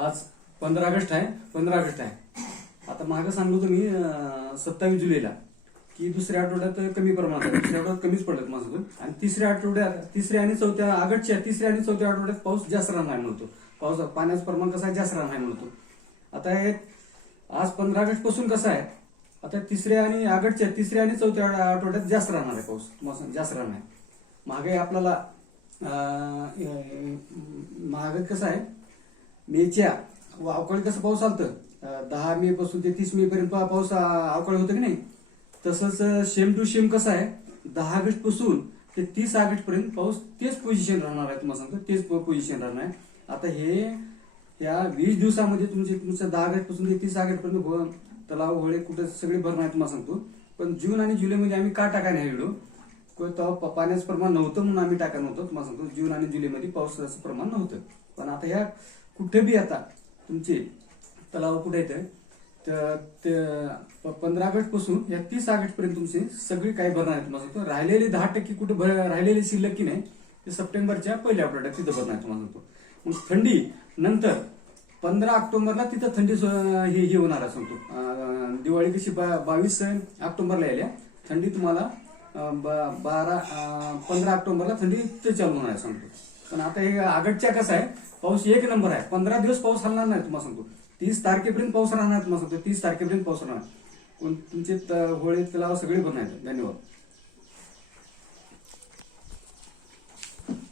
आज 15 ऑगस्ट आहे. 15 ऑगस्ट आहे. आता मागं सांगलो तुम्ही 27 जुलैला की दुसऱ्या आठवड्यात कमी प्रमाणात आहे. दुसऱ्या आठवड्यात कमीच पडलं माझं. आणि तिसऱ्या आणि चौथ्या ऑगस्टच्या तिसऱ्या आणि चौथ्या आठवड्यात पाऊस जास्त राहणार म्हणतो. पाण्याचं प्रमाण कसं आहे, जास्त राहणार म्हणतो. आता हे आज 15 ऑगस्ट पासून कसं आहे, आता तिसऱ्या आणि ऑगस्टच्या तिसऱ्या आणि चौथ्या आठवड्यात जास्त राहणार आहे पाऊस. जास्त राहणार आहे. मागे आपल्याला मागे कसं आहे, मेच्या अवकाळी कसं पाऊस आलतं 10 मे पासून ते 30 मे पर्यंत पाऊस अवकाळी होतं की नाही, तसंच सेम टू सेम कसं आहे 10 ऑगस्ट पासून ते 30 ऑगस्ट पर्यंत पाऊस तेच पोझिशन राहणार आहे. तुम्हाला सांगतो तेच पोझिशन राहणार आहे. आता हे या 20 दिवसामध्ये तुमचं 10 ऑगस्ट पासून ते 30 ऑगस्ट पर्यंत तलाव होळे कुठे सगळे भरणार आहे तुम्हाला सांगतो. पण जून आणि जुलैमध्ये आम्ही का टाका नाही व्हिडिओ, तेव्हा पाण्याचं प्रमाण नव्हतं म्हणून आम्ही टाका नव्हतं. तुम्हाला सांगतो जून आणि जुलैमध्ये पावसाचं प्रमाण नव्हतं. पण आता ह्या कुठे बी आता तुमचे तलाव कुठे येतं तर 15 ऑगस्ट पासून या 30 ऑगस्ट पर्यंत तुमचे सगळे काही भरणार आहे. तुम्हाला सांगतो राहिलेले 10% कुठे राहिलेले शिल्लक की नाही ते सप्टेंबरच्या पहिल्या आठवड्यात तिथं भरणार आहे. तुम्हाला सांगतो मग थंडी नंतर 15 ऑक्टोबरला तिथं थंडी हे होणार आहे सांगतो. दिवाळी कशी 22 ऑक्टोबरला यायला थंडी तुम्हाला 15 ऑक्टोबरला थंडी ते चालू होणार आहे सांगतो. पण आता हे ऑगस्टच्या कसं आहे पाऊस एक नंबर आहे. 15 दिवस पाऊस हलणार नाही तुम्हाला सांगतो. 30 तारखेपर्यंत पाऊस राहणार तुम्हाला सांगतो. 30 तारखेपर्यंत पाऊस राहणार. तुमचे होळे तलाव सगळे भरणार आहेत. धन्यवाद.